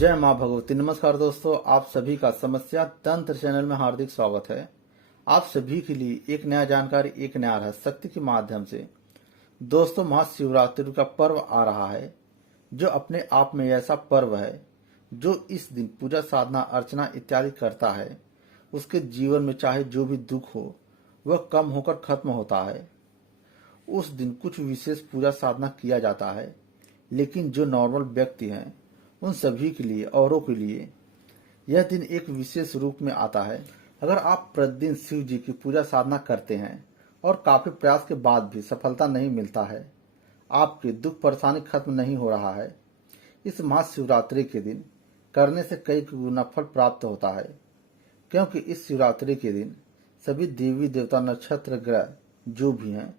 जय माँ भगवती। नमस्कार दोस्तों, आप सभी का समस्या तंत्र चैनल में हार्दिक स्वागत है। आप सभी के लिए एक नया जानकारी, एक नया रहस्य शक्ति के माध्यम से। दोस्तों, महाशिवरात्रि का पर्व आ रहा है, जो अपने आप में ऐसा पर्व है जो इस दिन पूजा साधना अर्चना इत्यादि करता है, उसके जीवन में चाहे जो भी दुख हो वह कम होकर खत्म होता है। उस दिन कुछ विशेष पूजा साधना किया जाता है, लेकिन जो नॉर्मल व्यक्ति हैं उन सभी के लिए, औरों के लिए यह दिन एक विशेष रूप में आता है। अगर आप प्रतिदिन शिव जी की पूजा साधना करते हैं और काफी प्रयास के बाद भी सफलता नहीं मिलता है, आपके दुख परेशानी खत्म नहीं हो रहा है, इस महाशिवरात्रि के दिन करने से कई गुना फल प्राप्त होता है। क्योंकि इस शिवरात्रि के दिन सभी देवी देवता नक्षत्र ग्रह जो भी हैं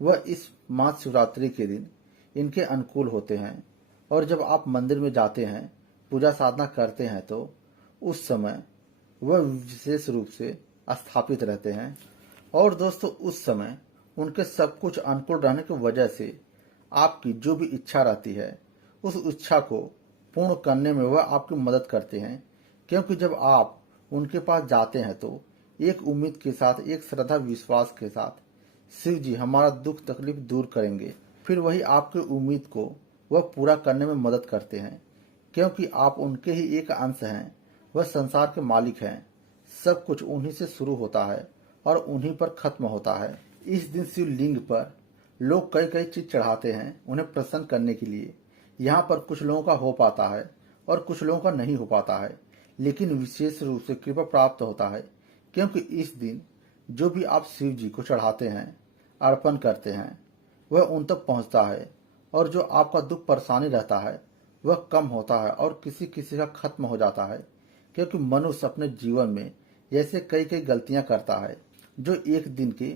वह इस महाशिवरात्रि के दिन इनके अनुकूल होते हैं। और जब आप मंदिर में जाते हैं, पूजा साधना करते हैं, तो उस समय वह विशेष रूप से स्थापित रहते हैं। और दोस्तों, उस समय उनके सब कुछ अनुकूल रहने की वजह से आपकी जो भी इच्छा रहती है उस इच्छा को पूर्ण करने में वह आपकी मदद करते हैं। क्योंकि जब आप उनके पास जाते हैं तो एक उम्मीद के साथ, एक श्रद्धा विश्वास के साथ, शिव जी हमारा दुख तकलीफ दूर करेंगे, फिर वही आपकी उम्मीद को वह पूरा करने में मदद करते हैं। क्योंकि आप उनके ही एक अंश हैं, वह संसार के मालिक हैं। सब कुछ उन्हीं से शुरू होता है और उन्हीं पर खत्म होता है। इस दिन शिवलिंग पर लोग कई कई चीज चढ़ाते हैं उन्हें प्रसन्न करने के लिए। यहाँ पर कुछ लोगों का हो पाता है और कुछ लोगों का नहीं हो पाता है, लेकिन विशेष रूप से कृपा प्राप्त होता है। क्योंकि इस दिन जो भी आप शिव जी को चढ़ाते हैं, अर्पण करते हैं, वह उन तक पहुंचता है और जो आपका दुख परेशानी रहता है वह कम होता है और किसी किसी का खत्म हो जाता है। क्योंकि मनुष्य अपने जीवन में ऐसे कई कई गलतियां करता है जो एक दिन की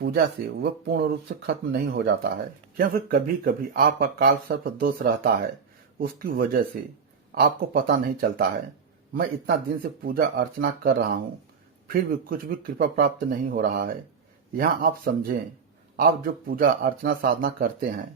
पूजा से वह पूर्ण रूप से खत्म नहीं हो जाता है। क्योंकि कभी कभी आपका काल सर्प दोष रहता है, उसकी वजह से आपको पता नहीं चलता है। मैं इतना दिन से पूजा अर्चना कर रहा हूँ, फिर भी कुछ भी कृपा प्राप्त नहीं हो रहा है। यहाँ आप समझें, आप जो पूजा अर्चना साधना करते हैं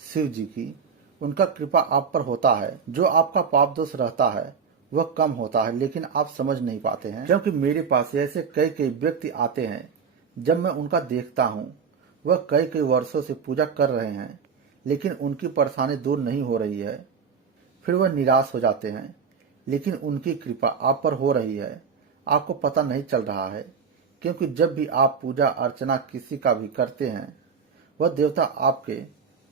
शिव जी की, उनका कृपा आप पर होता है। जो आपका पाप दोष रहता है वह कम होता है, लेकिन आप समझ नहीं पाते हैं। क्योंकि मेरे पास ऐसे कई कई व्यक्ति आते हैं, जब मैं उनका देखता हूँ वह कई कई वर्षों से पूजा कर रहे हैं, लेकिन उनकी परेशानी दूर नहीं हो रही है। फिर वह निराश हो जाते हैं, लेकिन उनकी कृपा आप पर हो रही है, आपको पता नहीं चल रहा है। क्योंकि जब भी आप पूजा अर्चना किसी का भी करते हैं, वह देवता आपके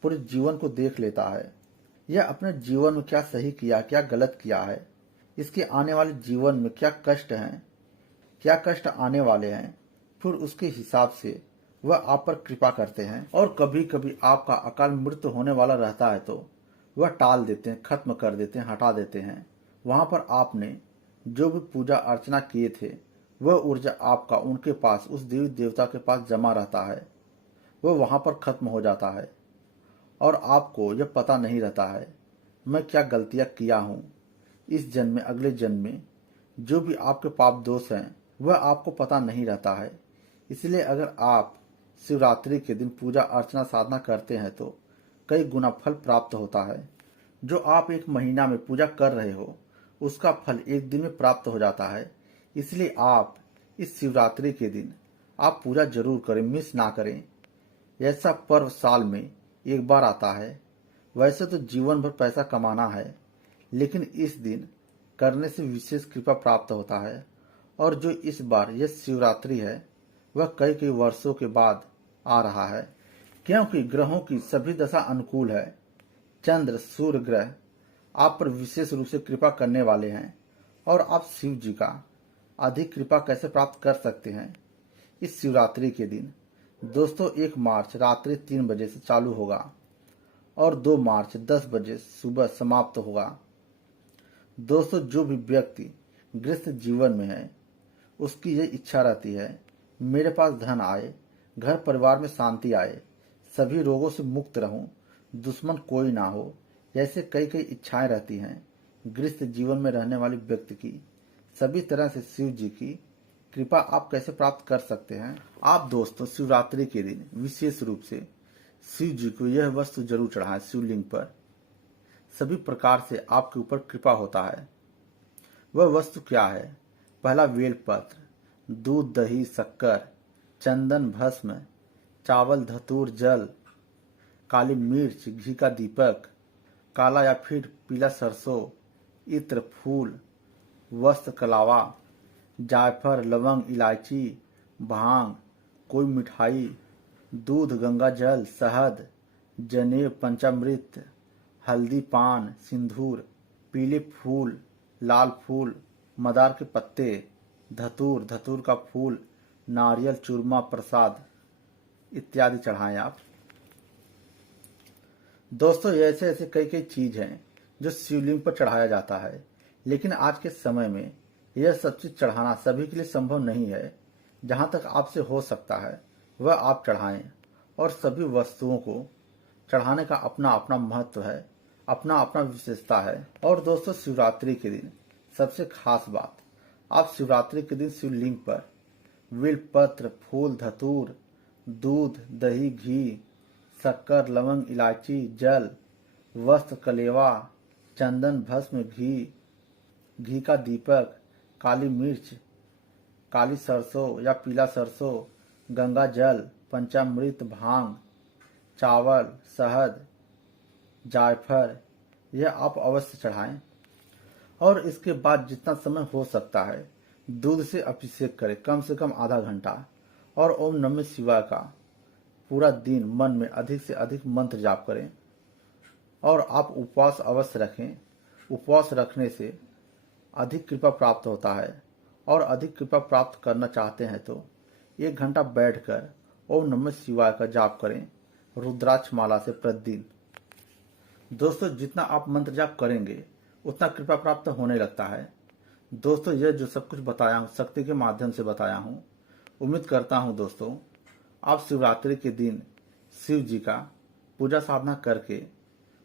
पूरे जीवन को देख लेता है। यह अपने जीवन में क्या सही किया, क्या गलत किया है, इसके आने वाले जीवन में क्या कष्ट हैं, क्या कष्ट आने वाले हैं, फिर उसके हिसाब से वह आप पर कृपा करते हैं। और कभी कभी आपका अकाल मृत्यु होने वाला रहता है तो वह टाल देते हैं, खत्म कर देते हैं, हटा देते हैं। वहां पर आपने जो भी पूजा अर्चना किए थे वह ऊर्जा आपका उनके पास, उस देवी देवता के पास जमा रहता है, वह वहां पर खत्म हो जाता है। और आपको यह पता नहीं रहता है मैं क्या गलतियां किया हूँ इस जन्म में, अगले जन्म में। जो भी आपके पाप दोष हैं वह आपको पता नहीं रहता है। इसलिए अगर आप शिवरात्रि के दिन पूजा अर्चना साधना करते हैं तो कई गुना फल प्राप्त होता है। जो आप एक महीना में पूजा कर रहे हो उसका फल एक दिन में प्राप्त हो जाता है। इसलिए आप इस शिवरात्रि के दिन आप पूजा जरूर करें, मिस ना करें। ऐसा पर्व साल में एक बार आता है। वैसे तो जीवन भर पैसा कमाना है, लेकिन इस दिन करने से विशेष कृपा प्राप्त होता है। और जो इस बार यह शिवरात्रि है वह कई कई वर्षों के बाद आ रहा है। क्योंकि ग्रहों की सभी दशा अनुकूल है। चंद्र, सूर्य ग्रह आप पर विशेष रूप से कृपा करने वाले हैं। और आप शिव जी का अधिक कृपा कैसे प्राप्त कर सकते हैं इस शिवरात्रि के दिन? दोस्तों, 1 मार्च रात्रि 3 बजे से चालू होगा और 2 मार्च 10 बजे सुबह समाप्त होगा। दोस्तों, जो भी व्यक्ति गृहस्थ जीवन में है उसकी यह इच्छा रहती है मेरे पास धन आए, घर परिवार में शांति आए, सभी रोगों से मुक्त रहूं, दुश्मन कोई ना हो। ऐसे कई कई इच्छाएं रहती हैं गृहस्थ जीवन में रहने वाले व्यक्ति की। सभी तरह से शिव जी की कृपा आप कैसे प्राप्त कर सकते हैं? आप दोस्तों शिवरात्रि के दिन विशेष रूप से शिव जी को यह वस्तु जरूर चढ़ाएं शिवलिंग पर। सभी प्रकार से आपके ऊपर कृपा होता है। वह वस्तु क्या है? पहला, बेलपत्र, दूध, दही, शक्कर, चंदन, भस्म, चावल, धतूर, जल, काली मिर्च, घी का दीपक, काला या फिर पीला सरसों, इत्र, फूल, वस्त्र, कलावा, जायफल, लवंग, इलायची, भांग, कोई मिठाई, दूध, गंगा जल, शहद, जनेऊ, पंचामृत, हल्दी, पान, सिंदूर, पीले फूल, लाल फूल, मदार के पत्ते, धतूर, धतूर का फूल, नारियल, चूरमा, प्रसाद इत्यादि चढ़ाएं आप। दोस्तों, ऐसे ऐसे कई कई चीज हैं जो शिवलिंग पर चढ़ाया जाता है, लेकिन आज के समय में यह सब चीज चढ़ाना सभी के लिए संभव नहीं है। जहां तक आपसे हो सकता है वह आप चढ़ाएं, और सभी वस्तुओं को चढ़ाने का अपना अपना महत्व है, अपना अपना विशेषता है। और दोस्तों, शिवरात्रि के दिन सबसे खास बात, आप शिवरात्रि के दिन शिवलिंग पर बेलपत्र, फूल, धतूर, दूध, दही, घी, शक्कर, लवंग, इलायची, जल, वस्त्र, कलेवा, चंदन, भस्म, घी का दीपक, काली मिर्च, काली सरसों या पीला सरसों, गंगा जल, पंचामृत, भांग, चावल, शहद, जायफल, यह आप अवश्य चढ़ाएं। और इसके बाद जितना समय हो सकता है दूध से अभिषेक करें, कम से कम आधा घंटा, और ओम नमः शिवाय का पूरा दिन मन में अधिक से अधिक मंत्र जाप करें। और आप उपवास अवश्य रखें। उपवास रखने से अधिक कृपा प्राप्त होता है, और अधिक कृपा प्राप्त करना चाहते हैं तो 1 घंटा बैठकर ओम नमः शिवाय का जाप करें रुद्राक्ष माला से प्रतिदिन। दोस्तों, जितना आप मंत्र जाप करेंगे उतना कृपा प्राप्त होने लगता है। दोस्तों, यह जो सब कुछ बताया हूँ शक्ति के माध्यम से बताया हूँ। उम्मीद करता हूँ दोस्तों आप शिवरात्रि के दिन शिव जी का पूजा साधना करके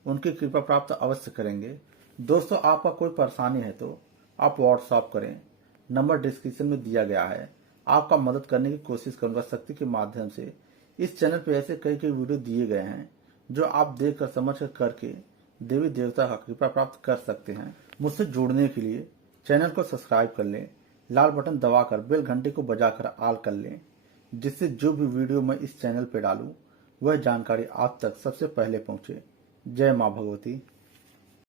उनकी कृपा प्राप्त अवश्य करेंगे। दोस्तों, आपका कोई परेशानी है तो आप व्हाट्सएप करें, नंबर डिस्क्रिप्शन में दिया गया है। आपका मदद करने की कोशिश करूंगा शक्ति के माध्यम से। इस चैनल पे ऐसे कई कई वीडियो दिए गए हैं जो आप देख कर समझ कर करके देवी देवता का कृपा प्राप्त कर सकते हैं। मुझसे जुड़ने के लिए चैनल को सब्सक्राइब कर लें, लाल बटन दबाकर बेल घंटे को बजाकर ऑल कर लें, जिससे जो भी वीडियो मैं इस चैनल पर डालूं वह जानकारी आप तक सबसे पहले पहुंचे। जय मां भगवती।